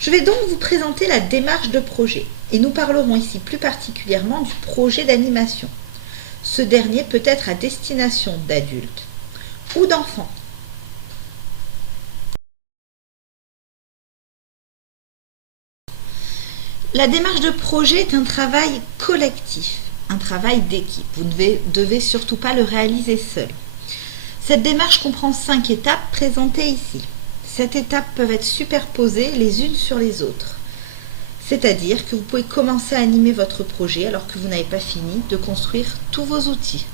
Je vais donc vous présenter la démarche de projet et nous parlerons ici plus particulièrement du projet d'animation. Ce dernier peut être à destination d'adultes ou d'enfants. La démarche de projet est un travail collectif, un travail d'équipe. Vous ne devez surtout pas le réaliser seul. Cette démarche comprend 5 étapes présentées ici. Ces étapes peuvent être superposées les unes sur les autres. C'est-à-dire que vous pouvez commencer à animer votre projet alors que vous n'avez pas fini de construire tous vos outils.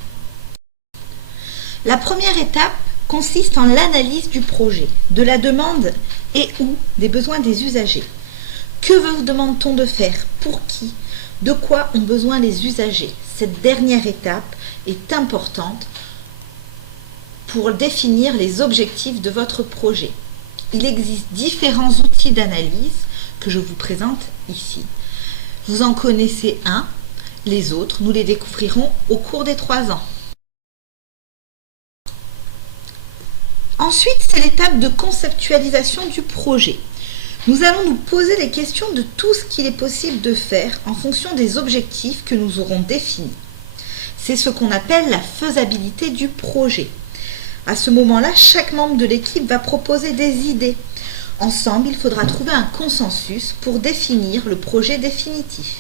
La première étape consiste en l'analyse du projet, de la demande et ou des besoins des usagers. Que vous demande-t-on de faire? Pour qui? De quoi ont besoin les usagers? Cette dernière étape est importante pour définir les objectifs de votre projet. Il existe différents outils d'analyse que je vous présente ici. Vous en connaissez un, les autres, nous les découvrirons au cours des 3 ans. Ensuite, c'est l'étape de conceptualisation du projet. Nous allons nous poser les questions de tout ce qu'il est possible de faire en fonction des objectifs que nous aurons définis. C'est ce qu'on appelle la faisabilité du projet. À ce moment-là, chaque membre de l'équipe va proposer des idées. Ensemble, il faudra trouver un consensus pour définir le projet définitif.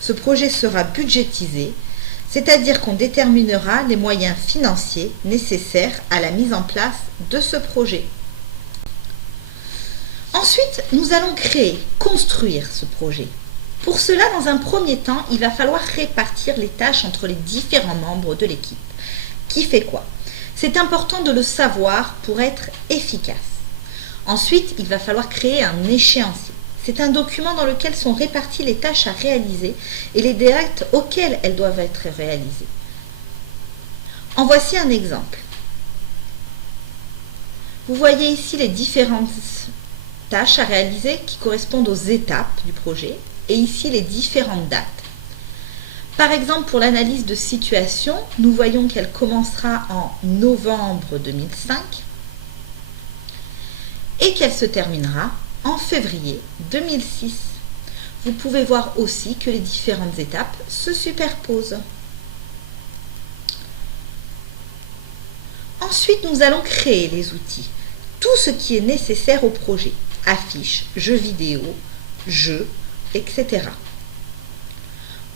Ce projet sera budgétisé, c'est-à-dire qu'on déterminera les moyens financiers nécessaires à la mise en place de ce projet. Ensuite, nous allons construire ce projet. Pour cela, dans un premier temps, il va falloir répartir les tâches entre les différents membres de l'équipe. Qui fait quoi? C'est important de le savoir pour être efficace. Ensuite, il va falloir créer un échéancier. C'est un document dans lequel sont réparties les tâches à réaliser et les dates auxquelles elles doivent être réalisées. En voici un exemple. Vous voyez ici les différentes tâches à réaliser qui correspondent aux étapes du projet et ici les différentes dates. Par exemple, pour l'analyse de situation, nous voyons qu'elle commencera en novembre 2005 et qu'elle se terminera en février 2006. Vous pouvez voir aussi que les différentes étapes se superposent. Ensuite, nous allons créer les outils, tout ce qui est nécessaire au projet, affiches, jeux vidéo, jeux, etc.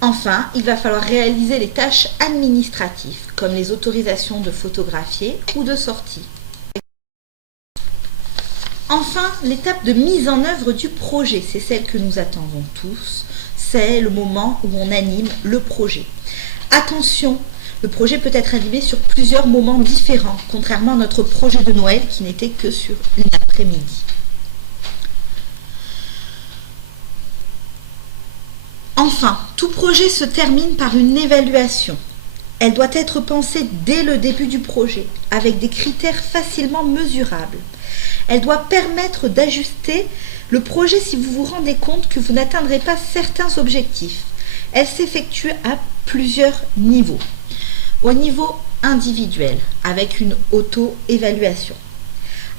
Enfin, il va falloir réaliser les tâches administratives, comme les autorisations de photographier ou de sortie. Enfin, l'étape de mise en œuvre du projet, c'est celle que nous attendons tous, c'est le moment où on anime le projet. Attention, le projet peut être animé sur plusieurs moments différents, contrairement à notre projet de Noël qui n'était que sur une après-midi. Enfin, tout projet se termine par une évaluation. Elle doit être pensée dès le début du projet, avec des critères facilement mesurables. Elle doit permettre d'ajuster le projet si vous vous rendez compte que vous n'atteindrez pas certains objectifs. Elle s'effectue à plusieurs niveaux. Au niveau individuel, avec une auto-évaluation.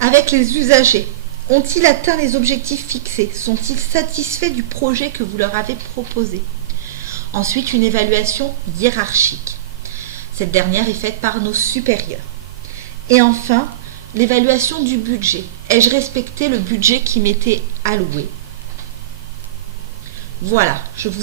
Avec les usagers, ont-ils atteint les objectifs fixés? Sont-ils satisfaits du projet que vous leur avez proposé? Ensuite, une évaluation hiérarchique. Cette dernière est faite par nos supérieurs. Et enfin, l'évaluation du budget. Ai-je respecté le budget qui m'était alloué? Voilà, je vous ai